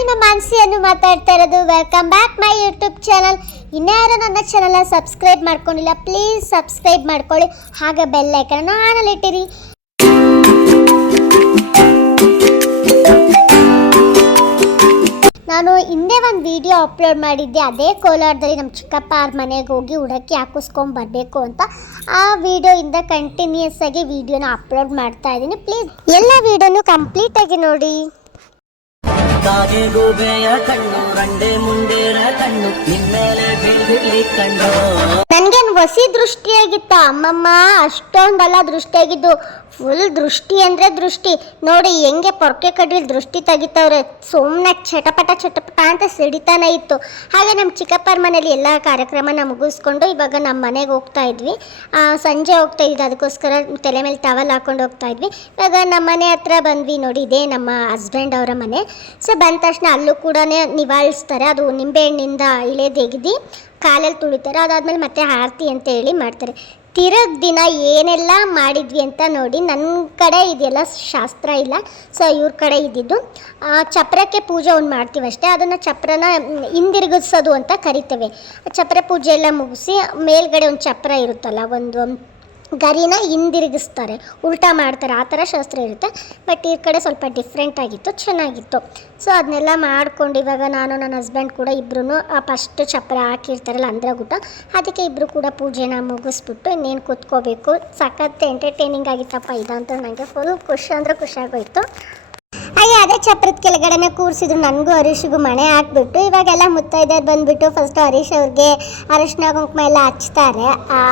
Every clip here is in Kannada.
ನಿಮ್ಮ ಮಾನಸಿಯನ್ನು ಮಾತಾಡ್ತಾ ಇರೋದು. Welcome back my YouTube channel. ಇನ್ಯಾರು ನನ್ನ ಚಾನಲ್ನ ಸಬ್ಸ್ಕ್ರೈಬ್ ಮಾಡ್ಕೊಂಡಿಲ್ಲ, ಪ್ಲೀಸ್ ಸಬ್ಸ್ಕ್ರೈಬ್ ಮಾಡ್ಕೊಳ್ಳಿ, ಹಾಗೆ ಬೆಲ್ ಐಕನ್ ಆನಲ್ಲಿ ಇಟ್ಟಿರಿ. ನಾನು ಹಿಂದೆ ಒಂದು ವಿಡಿಯೋ ಅಪ್ಲೋಡ್ ಮಾಡಿದ್ದೆ, ಅದೇ ಕೋಲಾರದಲ್ಲಿ ನಮ್ಮ ಚಿಕ್ಕಪ್ಪ ಅವ್ರ ಮನೆಗೆ ಹೋಗಿ ಹುಡುಕಿ ಹಾಕಿಸ್ಕೊಂಡು ಬರಬೇಕು ಅಂತ. ಆ ವಿಡಿಯೋಯಿಂದ ಕಂಟಿನ್ಯೂಸ್ ಆಗಿ ವಿಡಿಯೋನ ಅಪ್ಲೋಡ್ ಮಾಡ್ತಾ ಇದ್ದೀನಿ. ಪ್ಲೀಸ್ ಎಲ್ಲ ವಿಡಿಯೋನು ಕಂಪ್ಲೀಟಾಗಿ ನೋಡಿ. ನನ್ಗೇನು ಹೊಸಿ ದೃಷ್ಟಿಯಾಗಿತ್ತ ಅಮ್ಮಮ್ಮ, ಅಷ್ಟೊಂದಲ್ಲ ದೃಷ್ಟಿಯಾಗಿದ್ದು, ಫುಲ್ ದೃಷ್ಟಿ ಅಂದರೆ ದೃಷ್ಟಿ. ನೋಡಿ ಹೆಂಗೆ ಪೊರ್ಕೆ ಕಡ್ಲಿ ದೃಷ್ಟಿ ತೆಗಿತವ್ರೆ, ಸುಮ್ಮನೆ ಚಟಪಟ ಅಂತ ಸಿಡಿತಾನೆ ಇತ್ತು. ಹಾಗೆ ನಮ್ಮ ಚಿಕ್ಕಪ್ಪರ ಮನೇಲಿ ಎಲ್ಲ ಕಾರ್ಯಕ್ರಮನ ಮುಗಿಸ್ಕೊಂಡು ಇವಾಗ ನಮ್ಮ ಮನೆಗೆ ಹೋಗ್ತಾ ಇದ್ವಿ. ಸಂಜೆ ಹೋಗ್ತಾ ಇದ್ವಿ, ಅದಕ್ಕೋಸ್ಕರ ತಲೆ ಮೇಲೆ ಟವಲ್ ಹಾಕೊಂಡು ಹೋಗ್ತಾ ಇದ್ವಿ. ಇವಾಗ ನಮ್ಮ ಮನೆ ಹತ್ರ ಬಂದ್ವಿ. ನೋಡಿ ಇದೇ ನಮ್ಮ ಹಸ್ಬೆಂಡ್ ಅವರ ಮನೆ. ಸೊ ಬಂದ ತಕ್ಷಣ ಅಲ್ಲೂ ಕೂಡ ನಿವಾಳಿಸ್ತಾರೆ. ಅದು ನಿಂಬೆಹಣ್ಣಿಂದ ಇಳೆದೆಗೆದು ಕಾಲಲ್ಲಿ ತುಳಿತಾರೆ. ಅದಾದ್ಮೇಲೆ ಮತ್ತೆ ಆರತಿ ಅಂತ ಹೇಳಿ ಮಾಡ್ತಾರೆ. ತಿರುಗ್ ದಿನ ಏನೆಲ್ಲ ಮಾಡಿದ್ವಿ ಅಂತ ನೋಡಿ. ನನ್ನ ಕಡೆ ಇದೆಲ್ಲ ಶಾಸ್ತ್ರ ಇಲ್ಲ, ಸೊ ಇವ್ರ ಕಡೆ ಇದ್ದಿದ್ದು ಚಪ್ರಕ್ಕೆ ಪೂಜೆ ಒಂದು ಮಾಡ್ತೀವಿ ಅಷ್ಟೇ. ಅದನ್ನು ಚಪ್ರನ ಹಿಂದಿರುಗಿಸೋದು ಅಂತ ಕರಿತೇವೆ. ಚಪ್ರ ಪೂಜೆ ಎಲ್ಲ ಮುಗಿಸಿ ಮೇಲ್ಗಡೆ ಒಂದು ಚಪ್ರ ಇರುತ್ತಲ್ಲ, ಒಂದು ಗರಿನ ಹಿಂದಿರುಗಿಸ್ತಾರೆ, ಉಲ್ಟಾ ಮಾಡ್ತಾರೆ, ಆ ಥರ ಶಾಸ್ತ್ರ ಇರುತ್ತೆ. ಬಟ್ ಈ ಕಡೆ ಸ್ವಲ್ಪ ಡಿಫ್ರೆಂಟ್ ಆಗಿತ್ತು, ಚೆನ್ನಾಗಿತ್ತು. ಸೊ ಅದನ್ನೆಲ್ಲ ಮಾಡ್ಕೊಂಡು ಇವಾಗ ನಾನು ನನ್ನ ಹಸ್ಬೆಂಡ್ ಕೂಡ ಇಬ್ಬರೂ ಫಸ್ಟ್ ಚಪ್ರ ಹಾಕಿರ್ತಾರಲ್ಲ ಅಂದ್ರಗುಟ, ಅದಕ್ಕೆ ಇಬ್ಬರು ಕೂಡ ಪೂಜೆನ ಮುಗಿಸ್ಬಿಟ್ಟು ಇನ್ನೇನು ಕೂತ್ಕೋಬೇಕು. ಸಖತ್ ಎಂಟರ್ಟೈನಿಂಗ್ ಆಗಿತ್ತಪ್ಪ ಇದಂತ. ನನಗೆ ಫುಲ್ ಖುಷಿ ಅಂದರೆ ಖುಷಿಯಾಗೋಯ್ತು. ಹಾಗೆ ಅದೇ ಚಪ್ರದ ಕೆಳಗಡೆನೆ ಕೂರಿಸಿದ್ರು. ನನಗೂ ಹರೀಶಿಗೂ ಮಣೆ ಹಾಕ್ಬಿಟ್ಟು ಇವಾಗೆಲ್ಲ ಮುತ್ತೈದೆಯರು ಬಂದುಬಿಟ್ಟು ಫಸ್ಟ್ ಹರೀಶ್ ಅವ್ರಿಗೆ ಅರಿಶಿನ ಕುಂಕುಮ ಎಲ್ಲ ಹಚ್ತಾರೆ.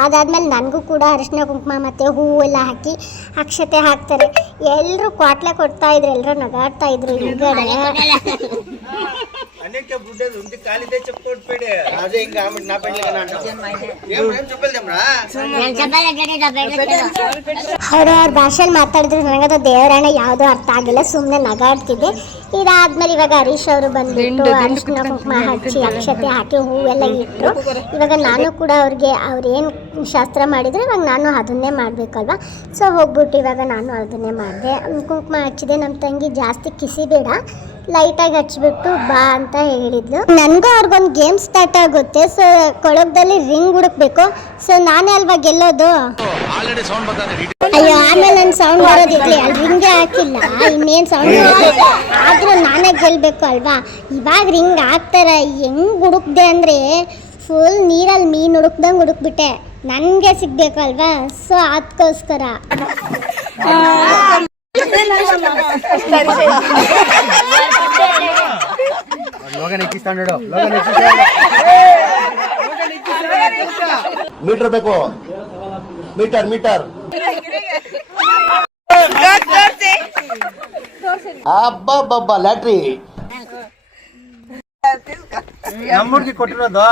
ಅದಾದಮೇಲೆ ನನಗೂ ಕೂಡ ಅರಿಶಿನ ಕುಂಕುಮ ಮತ್ತು ಹೂವು ಎಲ್ಲ ಹಾಕಿ ಅಕ್ಷತೆ ಹಾಕ್ತಾರೆ. ಎಲ್ಲರೂ ಕ್ವಾಟ್ಲೆ ಕೊಡ್ತಾಯಿದ್ರು, ಎಲ್ಲರೂ ನಗಾಡ್ತಾ ಇದ್ರು ಹಿಂದ್ಗಡೆ. ಅವ್ರವ್ರ ಭಾಷೆಯಲ್ಲಿ ಮಾತಾಡಿದ್ರು, ನನಗದು ದೇವರಾಣ ಯಾವುದೂ ಅರ್ಥ ಆಗಿಲ್ಲ, ಸುಮ್ಮನೆ ನಗಾಡ್ತಿದ್ದೆ. ಇದಾದ್ಮೇಲೆ ಇವಾಗ ಹರೀಶ್ ಅವರು ಬಂದ್ಬಿಟ್ಟು ಅರಿಶಿನ ಕುಂಕುಮ ಹಚ್ಚಿ ಅಕ್ಷತೆ ಹಾಕಿ ಹೂವೆಲ್ಲ ಇಟ್ಟರು. ಇವಾಗ ನಾನು ಕೂಡ ಅವ್ರಿಗೆ ಅವ್ರೇನು ಶಾಸ್ತ್ರ ಮಾಡಿದ್ರು ಇವಾಗ ನಾನು ಅದನ್ನೇ ಮಾಡಬೇಕಲ್ವ. ಸೊ ಹೋಗ್ಬಿಟ್ಟು ಇವಾಗ ನಾನು ಅದನ್ನೇ ಮಾಡಿದೆ. ಕುಂಕುಮ ಹಚ್ಚಿದೆ. ನಮ್ಮ ತಂಗಿ ಜಾಸ್ತಿ ಕಿಸಿಬೇಡ, ಲೈಟಾಗಿ ಹಚ್ಬಿಟ್ಟು ಬಾ ಅಂತ ಹೇಳಿದ್ಲು. ನನಗೂ ಅವ್ರಿಗೊಂದು ಗೇಮ್ ಸ್ಟಾರ್ಟ್ ಆಗುತ್ತೆ. ಸೊ ಕೊಳಗದಲ್ಲಿ ರಿಂಗ್ ಹುಡುಕ್ಬೇಕು. ಸೊ ನಾನೇ ಅಲ್ವಾ ಗೆಲ್ಲೋದು. ಅಯ್ಯೋ ಆಮೇಲೆ ನನ್ನ ಸೌಂಡ್ ಬರೋದಿರ್ಲಿ, ಅಲ್ಲಿ ರಿಂಗೇ ಹಾಕಿಲ್ಲ, ಇನ್ನೇನು ಸೌಂಡ್ ಬರುತ್ತೆ, ಆದರೂ ನಾನೇ ಗೆಲ್ಲಬೇಕು ಅಲ್ವಾ. ಇವಾಗ ರಿಂಗ್ ಹಾಕ್ತಾರೆ. ಹೆಂಗೆ ಹುಡುಕ್ದೆ ಅಂದರೆ ಫುಲ್ ನೀರಲ್ಲಿ ಮೀನು ಹುಡುಕ್ದಂಗೆ ಹುಡುಕ್ಬಿಟ್ಟೆ, ನನಗೆ ಸಿಗ್ಬೇಕಲ್ವಾ. ಸೊ ಅದಕ್ಕೋಸ್ಕರ ಮೀಟರ್ ಬೇಕು, ಮೀಟರ್ ಅಬ್ಬಬ್ಬಬ್ಬ ಲ್ಯಾಟ್ರಿ ಕೊಟ್ಟಿರೋದು.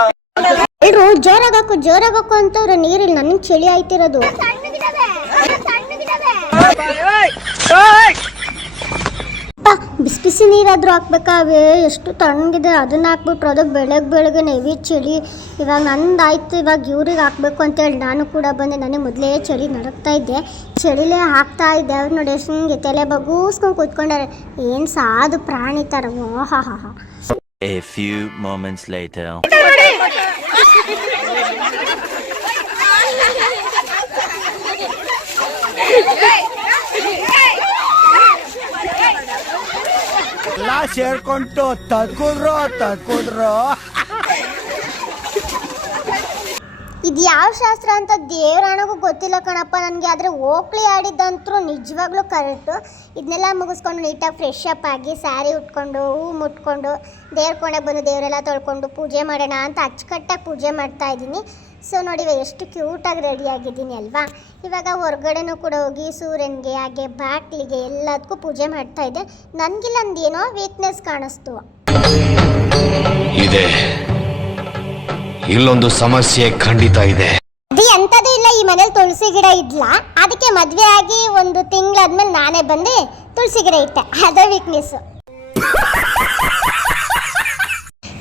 ಎಲ್ರು ಜೋರಾಗಿ ಹಾಕು ಅಂತವ್ರೆ. ನೀರಿಲ್ಲ, ನನಗೆ ಚಳಿ ಆಯ್ತಿರೋದು. ಬಿಸಿ ಬಿಸಿ ನೀರಾದರೂ ಹಾಕ್ಬೇಕಾವೆ, ಎಷ್ಟು ತಣ್ಣಗಿದೆ. ಅದನ್ನ ಹಾಕ್ಬಿಟ್ರು, ಅದಕ್ಕೆ ಬೆಳಗ್ಗೆ ನೆವಿ ಚಳಿ. ಇವಾಗ ನಂದಾಯ್ತು, ಇವಾಗ ಇವ್ರಿಗೆ ಹಾಕ್ಬೇಕು ಅಂತೇಳಿ ನಾನು ಕೂಡ ಬಂದೆ. ನನಗೆ ಮೊದಲೇ ಚಳಿ ನಡಕ್ತಾ ಇದ್ದೆ, ಚಳಿಲೇ ಹಾಕ್ತಾ ಇದ್ದೆ. ಅವ್ರು ನೋಡಿ ಎಷ್ಟು ಹಿಂಗೆ ತಲೆ ಬಗ್ಗಿಸ್ಕೊಂಡು ಕೂತ್ಕೊಂಡಾರೆ, ಏನು ಸಾಧು ಪ್ರಾಣಿ ಥರ. ಹಾ. A few moments later. ಎಲ್ಲ ಸೇರ್ಕೊಂಡು ತಕ್ಕುದ್ರು. ಇದು ಯಾವ ಶಾಸ್ತ್ರ ಅಂತ ದೇವರಾಣಗೂ ಗೊತ್ತಿಲ್ಲ ಕಣಪ್ಪ ನನಗೆ. ಆದರೆ ಓಕ್ಳಿ ಆಡಿದ್ದಂತರೂ ನಿಜವಾಗ್ಲೂ ಕರೆಕ್ಟು. ಇದನ್ನೆಲ್ಲ ಮುಗಿಸ್ಕೊಂಡು ನೀಟಾಗಿ ಫ್ರೆಶ್ ಅಪ್ ಆಗಿ ಸ್ಯಾರಿ ಉಟ್ಕೊಂಡು ಹೂ ಮುಟ್ಕೊಂಡು ದೇವ್ರ ಕೋಣೆಗೆ ಬಂದು ದೇವರೆಲ್ಲ ತೊಳ್ಕೊಂಡು ಪೂಜೆ ಮಾಡೋಣ ಅಂತ ಅಚ್ಚುಕಟ್ಟಾಗಿ ಪೂಜೆ ಮಾಡ್ತಾ ಇದ್ದೀನಿ. ಸೊ ನೋಡಿ ಎಷ್ಟು ಕ್ಯೂಟಾಗಿ ರೆಡಿಯಾಗಿದ್ದೀನಿ ಅಲ್ವಾ. ಇವಾಗ ಹೊರಗಡೆನೂ ಕೂಡ ಹೋಗಿ ಸೂರ್ಯನಿಗೆ ಹಾಗೆ ಬಾಟ್ಲಿಗೆ ಎಲ್ಲದಕ್ಕೂ ಪೂಜೆ ಮಾಡ್ತಾ ಇದ್ದೆ. ನನಗಿಲ್ಲ ಅಂದೇನೋ ವೀಕ್ನೆಸ್ ಕಾಣಿಸ್ತು. ಇಲ್ಲೊಂದು ಸಮಸ್ಯೆ ಖಂಡಿತ ಇದೆ. ಅದು ಎಂಥದ್ದು ಇಲ್ಲ, ಈ ಮನೇಲಿ ತುಳಸಿ ಗಿಡ ಇದ್ಲ, ಅದಕ್ಕೆ ಮದುವೆ ಆಗಿ ಒಂದು ತಿಂಗಳಾದ್ಮೇಲೆ ನಾನೇ ಬಂದು ತುಳಸಿ ಗಿಡ ಇಟ್ಟೆ. ಅದೇ ವೀಕ್ನೆಸ್ಸು.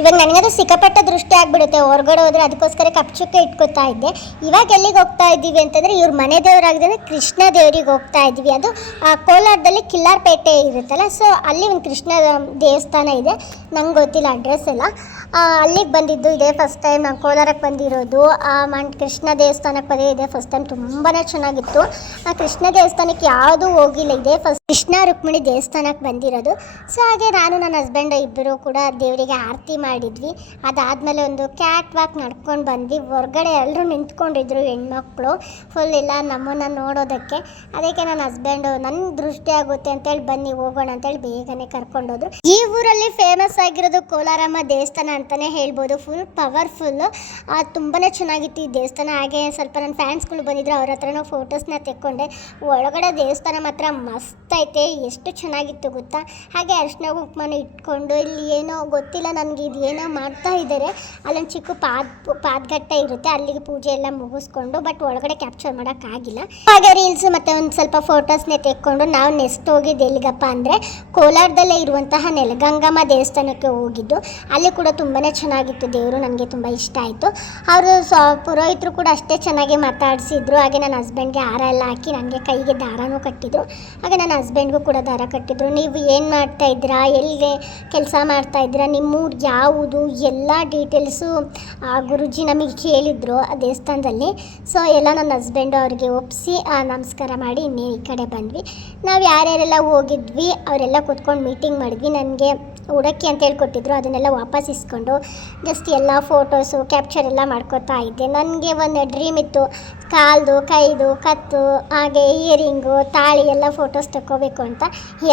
ಇವಾಗ ನನಗದು ಸಿಕ್ಕಾಪಟ್ಟ ದೃಷ್ಟಿ ಆಗ್ಬಿಡುತ್ತೆ ಹೊರಗಡೆ ಹೋದ್ರೆ, ಅದಕ್ಕೋಸ್ಕರ ಕಪ್ಚುಕ್ಕೆ ಇಟ್ಕೊತಾ ಇದ್ದೆ. ಇವಾಗ ಎಲ್ಲಿಗೆ ಹೋಗ್ತಾ ಇದ್ದೀವಿ ಅಂತಂದರೆ ಇವ್ರ ಮನೆ ದೇವರಾಗಿದ್ರೆ ಕೃಷ್ಣ ದೇವರಿಗೆ ಹೋಗ್ತಾ ಇದ್ವಿ. ಅದು ಕೋಲಾರದಲ್ಲಿ ಕಿಲ್ಲಾರ್ಪೇಟೆ ಇರುತ್ತಲ್ಲ, ಸೊ ಅಲ್ಲಿ ಒಂದು ಕೃಷ್ಣ ದೇವಸ್ಥಾನ ಇದೆ. ನಂಗೆ ಗೊತ್ತಿಲ್ಲ ಅಡ್ರೆಸ್ ಎಲ್ಲ. ಅಲ್ಲಿಗೆ ಬಂದಿದ್ದು ಇದೇ ಫಸ್ಟ್ ಟೈಮ್ ನಾನು ಕೋಲಾರಕ್ಕೆ ಬಂದಿರೋದು. ಕೃಷ್ಣ ದೇವಸ್ಥಾನಕ್ಕೆ ಬಂದಿದೆ ಇದೇ ಫಸ್ಟ್ ಟೈಮ್. ತುಂಬಾ ಚೆನ್ನಾಗಿತ್ತು. ಆ ಕೃಷ್ಣ ದೇವಸ್ಥಾನಕ್ಕೆ ಯಾವುದೂ ಹೋಗಿಲ್ಲ, ಇದೇ ಫಸ್ಟ್ ಕೃಷ್ಣ ರುಕ್ಮಿಣಿ ದೇವಸ್ಥಾನಕ್ಕೆ ಬಂದಿರೋದು. ಸೊ ಹಾಗೆ ನಾನು ನನ್ನ ಹಸ್ಬೆಂಡ್ ಇಬ್ಬರು ಕೂಡ ದೇವರಿಗೆ ಆರತಿ ಮಾಡಿದ್ವಿ. ಅದಾದಮೇಲೆ ಒಂದು ಕ್ಯಾಟ್ ವಾಕ್ ನಡ್ಕೊಂಡು ಬಂದ್ವಿ. ಹೊರಗಡೆ ಎಲ್ಲರೂ ನಿಂತ್ಕೊಂಡಿದ್ರು ಹೆಣ್ಮಕ್ಳು ಫುಲ್ ಇಲ್ಲ ನಮ್ಮನ್ನು ನೋಡೋದಕ್ಕೆ. ಅದಕ್ಕೆ ನನ್ನ ಹಸ್ಬೆಂಡು ನನ್ನ ದೃಷ್ಟಿ ಆಗುತ್ತೆ ಅಂತೇಳಿ ಬನ್ನಿ ಹೋಗೋಣ ಅಂತೇಳಿ ಬೇಗನೆ ಕರ್ಕೊಂಡೋದ್ರು. ಈ ಊರಲ್ಲಿ ಫೇಮಸ್ ಆಗಿರೋದು ಕೋಲಾರಮ್ಮ ದೇವಸ್ಥಾನ ಅಂತಲೇ ಹೇಳ್ಬೋದು. ಫುಲ್ ಪವರ್ಫುಲ್ಲು, ತುಂಬಾ ಚೆನ್ನಾಗಿತ್ತು ಈ ದೇವಸ್ಥಾನ. ಹಾಗೆ ಸ್ವಲ್ಪ ನನ್ನ ಫ್ಯಾನ್ಸ್ಗಳು ಬಂದಿದ್ರು, ಅವ್ರ ಹತ್ರನೂ ಫೋಟೋಸ್ನ ತೆಕ್ಕೊಂಡೆ. ಒಳಗಡೆ ದೇವಸ್ಥಾನ ಮಾತ್ರ ಮಸ್ತ್ ಐತೆ, ಎಷ್ಟು ಚೆನ್ನಾಗಿತ್ತು ಗೊತ್ತಾ. ಹಾಗೆ ಅರ್ಶಿನ ಕುಂಕುಮನ ಇಟ್ಕೊಂಡು ಇಲ್ಲಿ ಏನೋ ಗೊತ್ತಿಲ್ಲ ನನಗೆ, ಇದು ಏನೋ ಮಾಡ್ತಾ ಇದ್ದಾರೆ. ಅಲ್ಲೊಂದು ಚಿಕ್ಕ ಪಾದಗಟ್ಟ ಇರುತ್ತೆ, ಅಲ್ಲಿಗೆ ಪೂಜೆ ಎಲ್ಲ ಮುಗಿಸ್ಕೊಂಡು ಬಟ್ ಒಳಗಡೆ ಕ್ಯಾಪ್ಚರ್ ಮಾಡೋಕ್ಕಾಗಿಲ್ಲ. ಹಾಗೆ ರೀಲ್ಸ್ ಮತ್ತು ಒಂದು ಸ್ವಲ್ಪ ಫೋಟೋಸ್ನೇ ತೆಕ್ಕೊಂಡು ನಾವು ನೆಕ್ಸ್ಟ್ ಹೋಗಿದ್ದು ಎಲ್ಲಿಗಪ್ಪ ಅಂದರೆ ಕೋಲಾರದಲ್ಲೇ ಇರುವಂತಹ ನೆಲಗಂಗಮ್ಮ ದೇವಸ್ಥಾನಕ್ಕೆ ಹೋಗಿದ್ದು. ಅಲ್ಲಿ ಕೂಡ ತುಂಬಾ ಚೆನ್ನಾಗಿತ್ತು ದೇವರು, ನನಗೆ ತುಂಬ ಇಷ್ಟ ಆಯಿತು. ಅವರು ಪುರೋಹಿತರು ಕೂಡ ಅಷ್ಟೇ ಚೆನ್ನಾಗಿ ಮಾತಾಡಿಸಿದ್ರು. ಹಾಗೆ ನನ್ನ ಹಸ್ಬೆಂಡ್ಗೆ ಹಾರ ಎಲ್ಲ ಹಾಕಿ ನನಗೆ ಕೈಗೆ ದಾರನೂ ಕಟ್ಟಿದ್ರು. ಹಾಗೆ ನನ್ನ ಹಸ್ಬೆಂಡ್ಗೂ ಕೂಡ ದಾರ ಕಟ್ಟಿದ್ರು. ನೀವು ಏನು ಮಾಡ್ತಾ ಇದ್ದೀರಾ, ಎಲ್ಲಿ ಕೆಲಸ ಮಾಡ್ತಾ ಇದ್ದೀರಾ, ನಿಮ್ಮೂರು ಯಾವುದು, ಎಲ್ಲ ಡೀಟೇಲ್ಸು ಗುರುಜಿ ನಮಗೆ ಕೇಳಿದ್ರು ಆ ದೇವಸ್ಥಾನದಲ್ಲಿ. ಸೊ ಎಲ್ಲ ನನ್ನ ಹಸ್ಬೆಂಡು ಅವ್ರಿಗೆ ಒಪ್ಪಿಸಿ ನಮಸ್ಕಾರ ಮಾಡಿ ಇನ್ನೇ ಈ ಕಡೆ ಬಂದ್ವಿ. ನಾವು ಯಾರ್ಯಾರೆಲ್ಲ ಹೋಗಿದ್ವಿ ಅವರೆಲ್ಲ ಕೂತ್ಕೊಂಡು ಮೀಟಿಂಗ್ ಮಾಡಿದ್ವಿ. ನನಗೆ ಉಡಕ್ಕಿ ಅಂತೇಳಿ ಕೊಟ್ಟಿದ್ರು, ಅದನ್ನೆಲ್ಲ ವಾಪಸ್ ಇಸ್ಕೊಂಡು ಜಸ್ಟ್ ಎಲ್ಲ ಫೋಟೋಸು ಕ್ಯಾಪ್ಚರ್ ಎಲ್ಲ ಮಾಡ್ಕೋತಾ ಇದ್ದೆ. ನನಗೆ ಒಂದು ಡ್ರೀಮ್ ಇತ್ತು, ಕಾಲ್ದು ಕೈದು ಕತ್ತು ಹಾಗೆ ಇಯರಿಂಗು ತಾಳಿ ಎಲ್ಲ ಫೋಟೋಸ್ ತಗೋಬೇಕು ಅಂತ.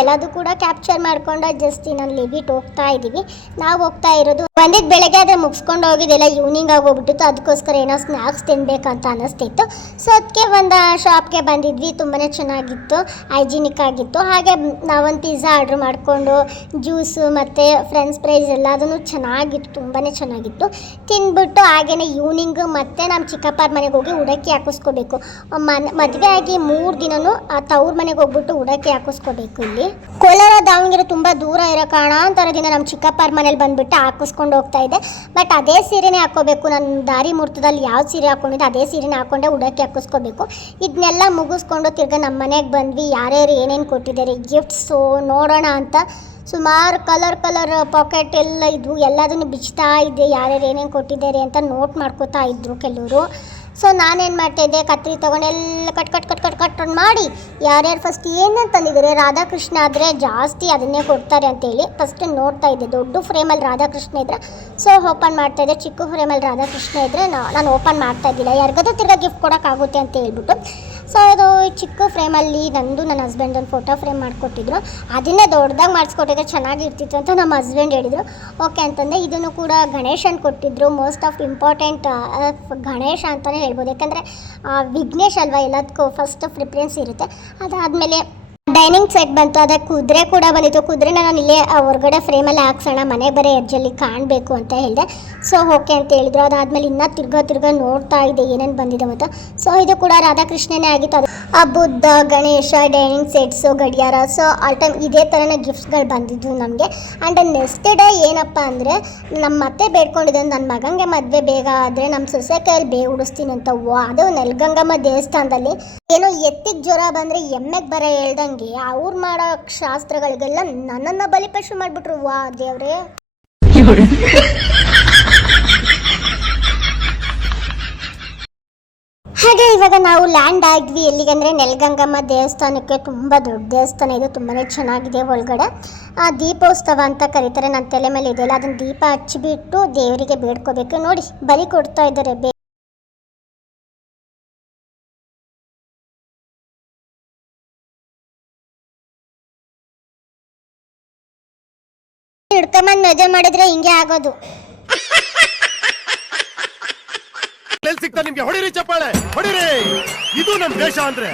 ಎಲ್ಲದು ಕೂಡ ಕ್ಯಾಪ್ಚರ್ ಮಾಡ್ಕೊಂಡು ಜಸ್ಟ್ ನಾನು ಲಿವಿಟ್ ಹೋಗ್ತಾ ಇದ್ದೀವಿ. ನಾವು ಹೋಗ್ತಾ ಇರೋದು ಬಂದಿದ್ದು ಬೆಳಗ್ಗೆ, ಆದರೆ ಮುಗಿಸ್ಕೊಂಡು ಹೋಗಿದ್ದೆಲ್ಲ ಈವ್ನಿಂಗ್ ಆಗಿ ಹೋಗ್ಬಿಟ್ಟಿತ್ತು. ಅದಕ್ಕೋಸ್ಕರ ಏನೋ ಸ್ನ್ಯಾಕ್ಸ್ ತಿನ್ನಬೇಕಂತ ಅನ್ನಿಸ್ತಿತ್ತು. ಸೊ ಅದಕ್ಕೆ ಒಂದು ಶಾಪ್ಗೆ ಬಂದಿದ್ವಿ. ತುಂಬಾ ಚೆನ್ನಾಗಿತ್ತು, ಹೈಜಿನಿಕ್ ಆಗಿತ್ತು. ಹಾಗೆ ನಾವೊಂದು ಪಿಜ್ಜಾ ಆರ್ಡ್ರ್ ಮಾಡಿಕೊಂಡು ಜ್ಯೂಸು ಮತ್ತು ಫ್ರೆಂಚ್ ಫ್ರೈಸ್ ಎಲ್ಲ ಅದನ್ನು ಚೆನ್ನಾಗಿತ್ತು, ತುಂಬಾ ಚೆನ್ನಾಗಿತ್ತು. ತಿಂದ್ಬಿಟ್ಟು ಹಾಗೆಯೇ ಈವ್ನಿಂಗು ಮತ್ತೆ ನಮ್ಮ ಚಿಕ್ಕಪ್ಪರ ಮನೆಗೆ ಹೋಗಿ ಉಡಕ್ಕಿ ಹಾಕಿಸ್ಕೋಬೇಕು. ಮದುವೆ ಆಗಿ 3 ದಿನವೂ ತವ್ರ ಮನೆಗೆ ಹೋಗ್ಬಿಟ್ಟು ಉಡಕ್ಕಿ ಹಾಕಿಸ್ಕೋಬೇಕು. ಇಲ್ಲಿ ಕೋಲಾರ ದಾವಣಗೆರೆ ತುಂಬ ದೂರ ಇರೋ ಕಾರಣಾಂತರದಿಂದ ನಮ್ಮ ಚಿಕ್ಕಪ್ಪರ ಮನೇಲಿ ಬಂದುಬಿಟ್ಟು ಹಾಕಿಸ್ಕೊಂಡು ಹೋಗ್ತಾ ಇದ್ದೆ. ಬಟ್ ಅದೇ ಸೀರೆನೇ ಹಾಕ್ಕೋಬೇಕು. ನಾನು ದಾರಿ ಮುಹೂರ್ತದಲ್ಲಿ ಯಾವ ಸೀರೆ ಹಾಕ್ಕೊಂಡಿದ್ದೆ ಅದೇ ಸೀರೆನೇ ಹಾಕ್ಕೊಂಡೆ ಉಡಕ್ಕಿ ಹಾಕಿಸ್ಕೋಬೇಕು. ಇದನ್ನೆಲ್ಲ ಮುಗಿಸ್ಕೊಂಡು ತಿರ್ಗಿ ನಮ್ಮ ಮನೆಗೆ ಬಂದ್ವಿ. ಯಾರ್ಯಾರು ಏನೇನು ಕೊಟ್ಟಿದ್ದಾರೆ ಗಿಫ್ಟ್ಸು ನೋಡೋಣ ಅಂತ ಸುಮಾರು ಕಲರ್ ಪಾಕೆಟ್ ಎಲ್ಲ ಇದ್ವು. ಎಲ್ಲದನ್ನು ಬಿಚ್ತಾ ಇದ್ದೆ, ಯಾರ್ಯಾರು ಏನೇನು ಕೊಟ್ಟಿದ್ದಾರೆ ಅಂತ ನೋಟ್ ಮಾಡ್ಕೋತಾ ಇದ್ದರು ಕೆಲವರು. ಸೊ ನಾನೇನು ಮಾಡ್ತಾಯಿದ್ದೆ, ಕತ್ರಿ ತೊಗೊಂಡೆಲ್ಲ ಕಟ್ ಮಾಡಿ ಯಾರ್ಯಾರು ಫಸ್ಟ್ ಏನೇನು ತಂದಿದ್ದಾರೆ. ರಾಧಾಕೃಷ್ಣ ಆದರೆ ಜಾಸ್ತಿ ಅದನ್ನೇ ಕೊಡ್ತಾರೆ ಅಂತೇಳಿ ಫಸ್ಟ್ ನೋಡ್ತಾ ಇದ್ದೆ. ದೊಡ್ಡ ಫ್ರೇಮಲ್ಲಿ ರಾಧಾಕೃಷ್ಣ ಇದ್ದರೆ ಸೊ ಓಪನ್ ಮಾಡ್ತಾಯಿದ್ದೆ, ಚಿಕ್ಕ ಫ್ರೇಮಲ್ಲಿ ರಾಧಾಕೃಷ್ಣ ಇದ್ದರೆ ನಾನು ಓಪನ್ ಮಾಡ್ತಾಯಿದ್ದಿಲ್ಲ. ಯಾರಿಗಾದ್ರೂ ತಿರ್ಗಾ ಗಿಫ್ಟ್ ಕೊಡೋಕ್ಕಾಗುತ್ತೆ ಅಂತ ಹೇಳ್ಬಿಟ್ಟು. ಸೊ ಅದು ಚಿಕ್ಕ ಫ್ರೇಮಲ್ಲಿ ನಂದು ನನ್ನ ಹಸ್ಬೆಂಡ್ ಒಂದು ಫೋಟೋ ಫ್ರೇಮ್ ಮಾಡಿಕೊಟ್ಟಿದ್ರು. ಅದನ್ನೇ ದೊಡ್ಡದಾಗಿ ಮಾಡಿಸ್ಕೊಟ್ಟಿದ್ರೆ ಚೆನ್ನಾಗಿರ್ತಿತ್ತು ಅಂತ ನಮ್ಮ ಹಸ್ಬೆಂಡ್ ಹೇಳಿದರು. ಓಕೆ ಅಂತಂದೆ. ಇದನ್ನು ಕೂಡ ಗಣೇಶನ್ ಕೊಟ್ಟಿದ್ದರು. ಮೋಸ್ಟ್ ಆಫ್ ಇಂಪಾರ್ಟೆಂಟ್ ಗಣೇಶ ಅಂತಲೇ ಹೇಳ್ಬೋದು. ಯಾಕಂದರೆ ವಿಘ್ನೇಶ್ ಅಲ್ವಾ ಎಲ್ಲದಕ್ಕೂ ಫಸ್ಟ್ ಪ್ರಿಫರೆನ್ಸ್ ಇರುತ್ತೆ. ಅದಾದಮೇಲೆ ಡೈನಿಂಗ್ ಸೆಟ್ ಬಂತು, ಅದಕ್ಕೆ ಕುದುರೆ ಕೂಡ ಬಂದಿತ್ತು. ಕುದುರೆನ ನಾನು ಇಲ್ಲೇ ಹೊರಗಡೆ ಫ್ರೇಮಲ್ಲಿ ಹಾಕ್ಸೋಣ, ಮನೆ ಬರೀ ಎಡ್ಜಲ್ಲಿ ಕಾಣಬೇಕು ಅಂತ ಹೇಳಿದೆ. ಸೊ ಓಕೆ ಅಂತ ಹೇಳಿದ್ರು. ಅದಾದಮೇಲೆ ಇನ್ನೂ ತಿರ್ಗಾ ನೋಡ್ತಾ ಇದ್ದೆ ಏನೇನು ಬಂದಿದೆ ಅಂತ. ಸೊ ಇದು ಕೂಡ ರಾಧಾಕೃಷ್ಣನೇ ಆಗಿತ್ತು. ಅದು ಬುದ್ಧ, ಗಣೇಶ, ಡೈನಿಂಗ್ ಸೆಟ್ಸು, ಗಡಿಯಾರ, ಸೊ ಆಲ್ ಟೈಮ್ ಇದೇ ಥರನೇ ಗಿಫ್ಟ್ಸ್ಗಳು ಬಂದಿದ್ದು ನಮಗೆ. ಆ್ಯಂಡ್ ನೆಕ್ಸ್ಟ್ ಡೇ ಏನಪ್ಪ ಅಂದರೆ ನಮ್ಮ ಮತ್ತೆ ಬೇಡ್ಕೊಂಡಿದ್ದೆ, ನನ್ನ ಮಗನಿಗೆ ಮದುವೆ ಬೇಗ ಆದರೆ ನಮ್ಮ ಸೊಸೆ ಕೈಯಲ್ಲಿ ಬೇಗ ಉಡಿಸ್ತೀನಿ ಅಂತ. ಅದು ನೆಲಗಂಗಮ್ಮ ದೇವಸ್ಥಾನದಲ್ಲಿ ಏನೋ ಎತ್ತಿಗೆ ಜ್ವರ ಬಂದರೆ ಎಮ್ಮೆಗೆ ಬರ ಹೇಳ್ದಂಗೆ ಅವ್ರು ಮಾಡೋ ಶಾಸ್ತ್ರಗಳಿಗೆಲ್ಲ ನನ್ನನ್ನು ಬಲಿಪಶು ಮಾಡಿಬಿಟ್ರು. ವಾ ದೇವ್ರೇ. ಹಾಗೆ ಇವಾಗ ನಾವು ಲ್ಯಾಂಡ್ ಆಗಿದ್ವಿ ಎಲ್ಲಿಗಂದರೆ ನೆಲಗಂಗಮ್ಮ ದೇವಸ್ಥಾನಕ್ಕೆ. ತುಂಬ ದೊಡ್ಡ ದೇವಸ್ಥಾನ ಇದು, ತುಂಬಾ ಚೆನ್ನಾಗಿದೆ. ಒಳಗಡೆ ದೀಪೋತ್ಸವ ಅಂತ ಕರೀತಾರೆ. ನನ್ನ ತಲೆ ಮೇಲೆ ಇದೆಯಲ್ಲ, ಅದನ್ನು ದೀಪ ಹಚ್ಚಿಬಿಟ್ಟು ದೇವರಿಗೆ ಬೇಡ್ಕೋಬೇಕು. ನೋಡಿ ಬಲಿ ಕೊಡ್ತಾ ಇದ್ದಾರೆ. ಹಿಡ್ಕೊಂಬಂದು ಮದುವೆ ಮಾಡಿದ್ರೆ ಹಿಂಗೆ ಆಗೋದು. ನಿಮ್ಗೆ ಹೊಡಿರಿ ಚಪ್ಪಾಳೆ ಹೊಡಿರಿ, ಇದು ನಮ್ಮ ದೇಶ ಅಂದ್ರೆ.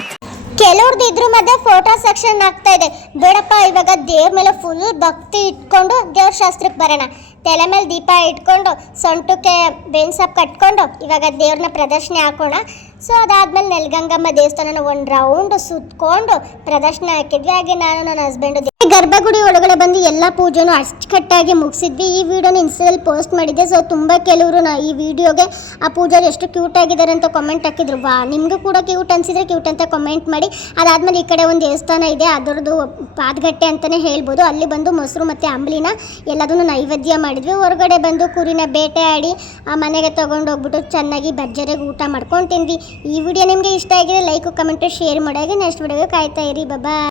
ಕೆಲವ್ರದ್ದು ಇದ್ರ ಮಧ್ಯೆ ಫೋಟೋ ಸೆಕ್ಷನ್ ಆಗ್ತಾ ಇದೆ. ಬೇಡಪ್ಪ, ಇವಾಗ ದೇವ್ರ ಮೇಲೆ ಫುಲ್ ಭಕ್ತಿ ಇಟ್ಕೊಂಡು ದೇವ್ರ ಶಾಸ್ತ್ರಕ್ಕೆ ಬರೋಣ. ತಲೆ ಮೇಲೆ ದೀಪ ಇಟ್ಕೊಂಡು ಸೊಂಟಕ್ಕೆ ಬೆನ್ಸಪ್ ಕಟ್ಕೊಂಡು ಇವಾಗ ದೇವ್ರನ್ನ ಪ್ರದರ್ಶನ ಹಾಕೋಣ. ಸೊ ಅದಾದ್ಮೇಲೆ ನೆಲಗಂಗಮ್ಮ ದೇವಸ್ಥಾನನ ಒಂದು ರೌಂಡ್ ಸುತ್ಕೊಂಡು ಪ್ರದರ್ಶನ ಹಾಕಿದ್ವಿ. ಹಾಗೆ ನಾನು ನನ್ನ ಹಸ್ಬೆಂಡು ಗರ್ಭಗುಡಿ ಒಳಗಡೆ ಬಂದು ಎಲ್ಲ ಪೂಜೆನೂ ಅಚ್ಚುಕಟ್ಟಾಗಿ ಮುಗಿಸಿದ್ವಿ. ಈ ವಿಡಿಯೋನ ಇನ್ಸ್ಟಾದಲ್ಲಿ ಪೋಸ್ಟ್ ಮಾಡಿದ್ದೆ. ಸೊ ತುಂಬ ಕೆಲವರು ಈ ವಿಡಿಯೋಗೆ ಆ ಪೂಜಾರಿ ಎಷ್ಟು ಕ್ಯೂಟ್ ಆಗಿದ್ದಾರೆ ಅಂತ ಕಾಮೆಂಟ್ ಹಾಕಿದ್ರು. ನಿಮಗೂ ಕೂಡ ಕ್ಯೂಟ್ ಅನಿಸಿದ್ರೆ ಕ್ಯೂಟ್ ಅಂತ ಕಾಮೆಂಟ್ ಮಾಡಿ. ಅದಾದಮೇಲೆ ಈ ಕಡೆ ಒಂದು ದೇವಸ್ಥಾನ ಇದೆ, ಅದರದ್ದು ಪಾದಗಟ್ಟೆ ಅಂತಲೇ ಹೇಳ್ಬೋದು. ಅಲ್ಲಿ ಬಂದು ಮೊಸರು ಮತ್ತು ಅಂಬಲಿನ ಎಲ್ಲದನ್ನು ನೈವೇದ್ಯ ಮಾಡಿದ್ವಿ. ಹೊರಗಡೆ ಬಂದು ಕುರಿನ ಬೇಟೆ ಆಡಿ ಆ ಮನೆಗೆ ತೊಗೊಂಡು ಹೋಗ್ಬಿಟ್ಟು ಚೆನ್ನಾಗಿ ಭರ್ಜರಿಗೆ ಊಟ ಮಾಡ್ಕೊಂಡು ತಿಂದ್ವಿ. ಈ ವಿಡಿಯೋ ನಿಮಗೆ ಇಷ್ಟ ಆಗಿದೆ ಲೈಕ್ ಕಮೆಂಟ್ ಶೇರ್ ಮಾಡಿ. ನೆಕ್ಸ್ಟ್ ವಿಡಿಯೋಗೆ ಕಾಯ್ತಾ ಇರಿ. ಬಾಯ್.